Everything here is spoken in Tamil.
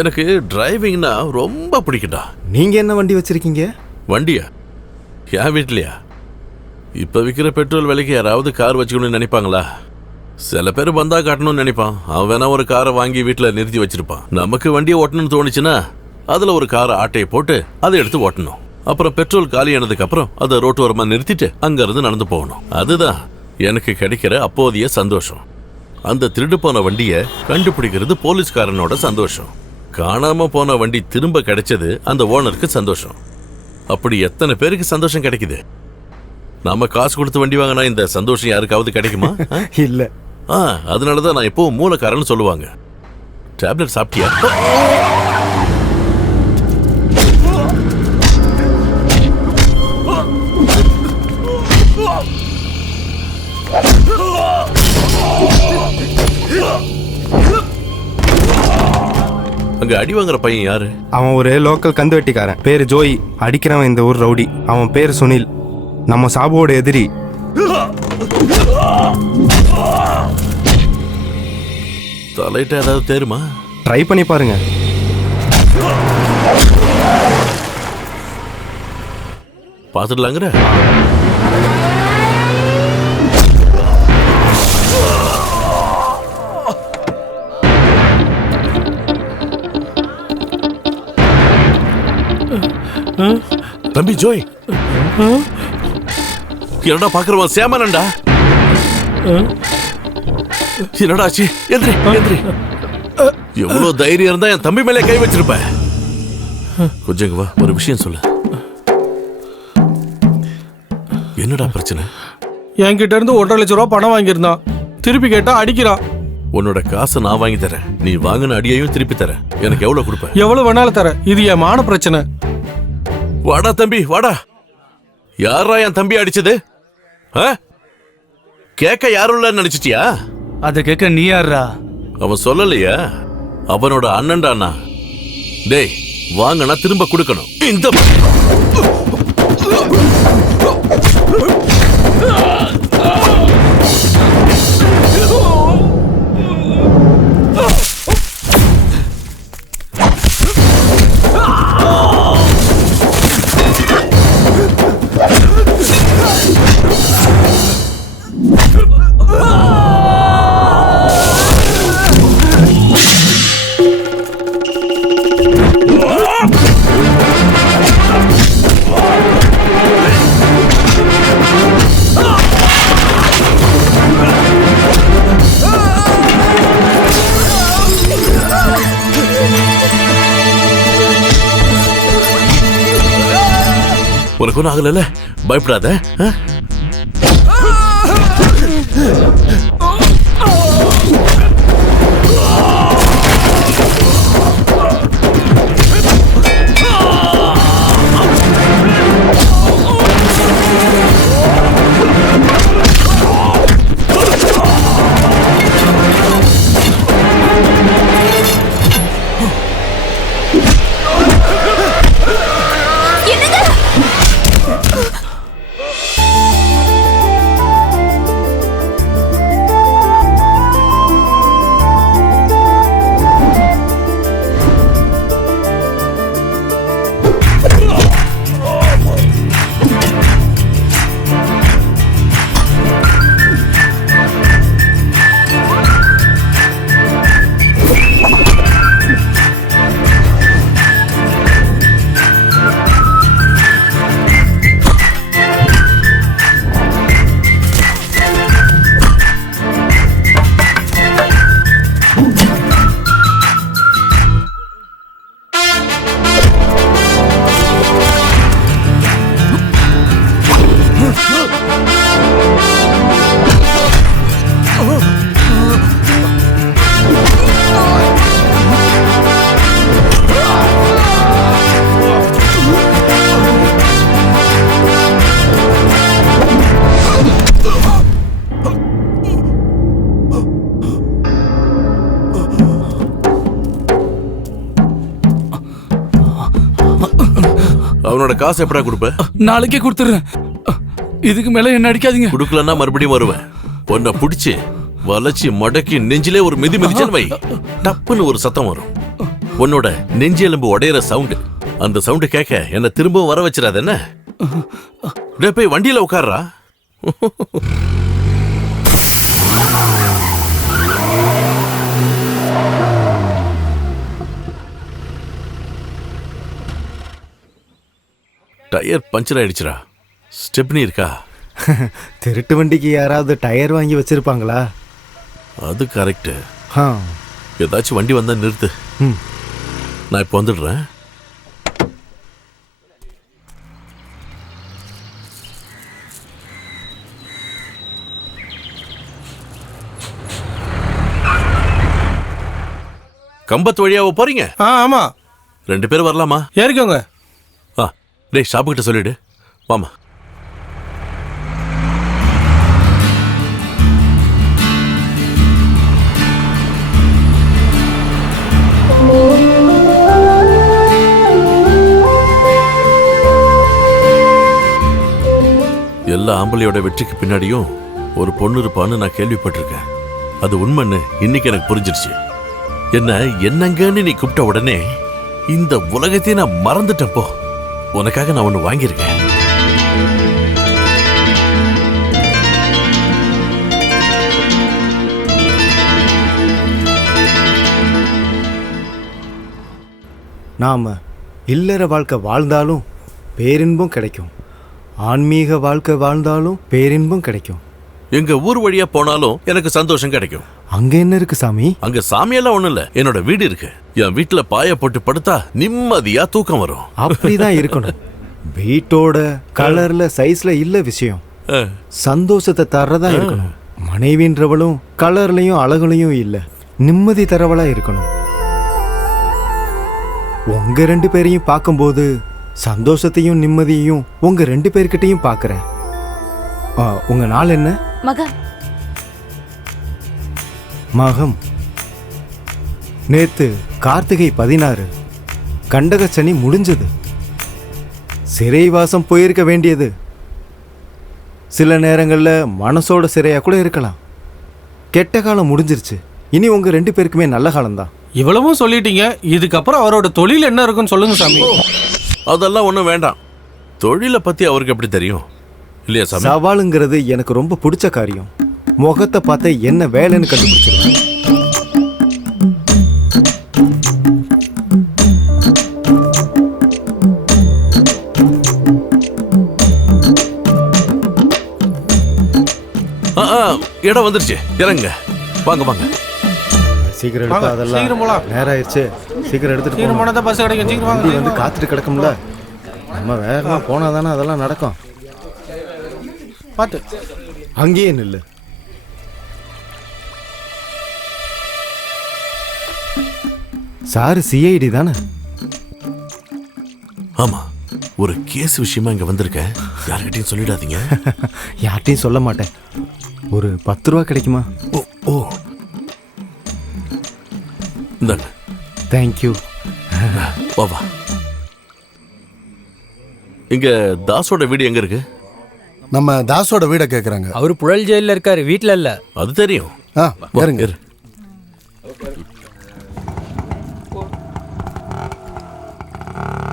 எனக்கு டிரைவிங்னா ரொம்ப பிடிக்கட்டா. நீங்க என்ன வண்டி வச்சிருக்கீங்க? வண்டியா? என் வீட்லையா? இப்ப விற்கிற பெட்ரோல் விலைக்கு யாராவது கார் வச்சுக்கணும்னு நினைப்பாங்களா? சில பேர் பந்தா காட்டணும்னு நினைப்பான். அவன் வேணா ஒரு காரை வாங்கி வீட்டில் நிறுத்தி வச்சிருப்பான். நமக்கு வண்டியை ஓட்டணும்னு தோணுச்சுன்னா அதுல ஒரு காரை ஆட்டையை போட்டு அதை எடுத்து ஓட்டணும். அப்புறம் பெட்ரோல் காலியானதுக்கு அப்புறம் அதை ரோட்டோரமா நிறுத்திட்டு அங்க இருந்து நடந்து போகணும். அதுதான் எனக்கு கிடைக்கிற அப்போதைய சந்தோஷம். அந்த திருடு போன வண்டியை கண்டுபிடிக்கிறது போலீஸ்காரனோட சந்தோஷம். காணாம போன வண்டி திரும்ப கிடைச்சது அந்த ஓனருக்கு சந்தோஷம். அப்படி எத்தனை பேருக்கு சந்தோஷம் கிடைக்குது? நாம காசு கொடுத்து வண்டி வாங்கினா இந்த சந்தோஷம் யாருக்காவது கிடைக்குமா? இல்ல. அதனாலதான் நான் எப்போ மூலக்காரன்னு சொல்லுவாங்க. டேப்லெட் சாப்பிட்டியா? அங்க அடி வாங்குற பையன் யாரு? அவன் ஒரு லோக்கல் கந்து வெட்டிக்காரன். பேரு ஜோய். அடிக்கிறவன் இந்த ஊர் ரவுடி. அவன் பேரு சுனில். நம்ம சாபுவோட எதிரி. தலையிட்ட ஏதாவது தெரியுமா? ட்ரை பண்ணி பாருங்க. பாத்துடலாங்கிற? தம்பி ஜோய், என்னடா பாக்குறவன் சேமனண்டா. என்னடா ஆச்சு? எந்திரி எந்திரி. எவ்வளவு தைரியம் இருந்தா என் தம்பி மேலே கை வச்சிருப்ப. கொஞ்சம் வா, ஒரு விஷயம் சொல்லு. என்னடா பிரச்சனை? என்கிட்ட இருந்து 1.5 லட்சம் ரூபாய் பணம் வாங்கியிருந்தான். திருப்பி கேட்டா அடிக்கிறான். உன்னோட காசை நான் வாங்கி தரேன். நீ வாங்கின அடியையும் திருப்பி தரேன். எனக்கு எவ்வளவு கொடுப்ப? எவ்வளவு வேணாலும் தரேன். இது என் மான பிரச்சனை. வாடா தம்பி வாடா. யாரா என் தம்பி அடிச்சது? கேட்க யாரும் இல்ல நினைச்சிட்டியா? அத கேட்க நீ யாரா? அவன் சொல்லலையா? அவனோட அண்ணன்டானா. டேய், வாங்கனா திரும்ப கொடுக்கணும். இந்த உனக்கு ஒன்றும் ஆகல, பயப்படாத. அவனோட காசு எப்படா கொடுப்ப? நாளைக்கே கொடுத்துறேன். இதுக்கு மேல என்ன அடிக்காதீங்க. கொடுக்கலன்னா மறுபடியும் வருவேன். உன்னை பிடிச்சி வளைச்சி மடக்கி நெஞ்சிலே ஒரு மிதி மிதிச்சேன்னு வை, டப்புன்னு ஒரு சத்தம் வரும். உன்னோட நெஞ்சு எலும்பு உடையிற சவுண்டு. அந்த சவுண்டு கேட்க என்ன திரும்பவும் வர வச்சிடாத என்ன? டேய் போய் வண்டியில உட்கார்றா. Tyre puncture ஆயிடுச்சுடா. ஸ்டெப்னி இருக்கா? திருட்டு வண்டிக்கு யாராவது டயர் வாங்கி வச்சிருப்பாங்களா? அது கரெக்ட். ஆ. ஏதாச்சும் வண்டி வந்தா நிறுத்து. ம். நான் இப்போ வந்துடுறேன். கம்பத்து வழியாவ போறீங்க? ஆமா. 2 பேரும் வரலாமா? ஏறிக்கோங்க. டேய் ஷாப்பு கிட்ட சொல்லிடு. வாமா. எல்லா ஆம்பளையோட வெற்றிக்கு பின்னாடியும் ஒரு பொண்ணு இருப்பான்னு நான் கேள்விப்பட்டிருக்கேன். அது உண்மைன்னு இன்னைக்கு எனக்கு புரிஞ்சிருச்சு. என்னங்கன்னு நீ கூப்பிட்ட உடனே இந்த உலகத்தையே நான் மறந்துட்டேன். போ, உனக்காக நான் ஒண்ணு வாங்கியிருக்கேன். நாம இல்லற வாழ்க்கை வாழ்ந்தாலும் பேரின்பம் கிடைக்கும், ஆன்மீக வாழ்க்கை வாழ்ந்தாலும் பேரின்பம் கிடைக்கும். எங்க ஊர் வழியா போனாலும் எனக்கு சந்தோஷம் கிடைக்கும். அங்க என்ன இருக்கு சாமி? அங்க சாமியெல்லாம் ஒண்ணும் இல்ல. என்னோட வீடு இருக்கு. என் வீட்டுல பாய போட்டு படுத்தா நிம்மதியா தூக்கம் வரும். அப்படிதான் இருக்கணும். வீட்டோட கலர்ல சைஸ்ல இல்ல விஷயம், சந்தோஷத்தை தர்றதா இருக்கணும். மனைவின்றவளும் கலர்லயும் அழகுலையும் இல்ல, நிம்மதி தரவளா இருக்கணும். உங்க 2 பேரையும் பார்க்கும்போது சந்தோஷத்தையும் நிம்மதியையும் உங்க 2 பேர்கிட்டையும் பார்க்கறேன். உங்க நாள் என்ன? மகம். மகம். நேத்து கார்த்திகை 16, கண்டக சனி முடிஞ்சது. சிறைவாசம் போயிருக்க வேண்டியது சில நேரங்கள்ல மனசோட சிறையா கூட இருக்கலாம். கெட்ட காலம் முடிஞ்சிருச்சு. இனி உங்க 2 பேருக்குமே நல்ல காலம்தான். இவ்வளவும் சொல்லிட்டீங்க. இதுக்கப்புறம் அவரோட தொழில் என்ன இருக்குன்னு சொல்லுங்க சாமி. அதெல்லாம் ஒண்ணும் வேண்டாம். தொழிலை பத்தி அவருக்கு எப்படி தெரியும் இல்லையா சாமி? சவாலுங்கிறது எனக்கு ரொம்ப பிடிச்ச காரியம். முகத்தை பார்த்த என்ன வேலைன்னு கண்டுபிடிச்சிருவேன். இடம் வந்துருச்சு, இறங்க. வாங்க வாங்க. சீக்கிரம் எடுப்பா, சீக்கிரம் அதெல்லாம் போலாம். நேரம் ஆயிடுச்சு. சீக்கிரம் எடுத்துட்டு சீக்கிரம் போகணும். போனா தான் பஸ் கிடைக்கும். சீக்கிரம் வண்டி வாங்க. வந்து காத்துட்டு கிடக்கும்ல. நம்ம வேகமா போனா தானே அதெல்லாம் நடக்கும். பார்த்து. அங்கேயே நில்லு. சாரு சிஐடி தானே? ஆமா, ஒரு கேஸ் விஷயமா இங்க வந்திருக்கேன். யார்கிட்டயும் சொல்லிடாதீங்க. யார்ட்டையும் சொல்ல மாட்டேன். ஒரு 10 ரூபா கிடைக்குமா? ஓ ஓ, இந்தாங்க. தேங்க்யூ. வா வா. இங்க தாஸோட வீடு எங்க இருக்கு? நம்ம தாஸோட வீடை கேக்குறாங்க. அவரு புழல் ஜெயில இருக்காரு, வீட்ல இல்ல. அது தெரியும். ஆ, வா, இருங்க. இரு.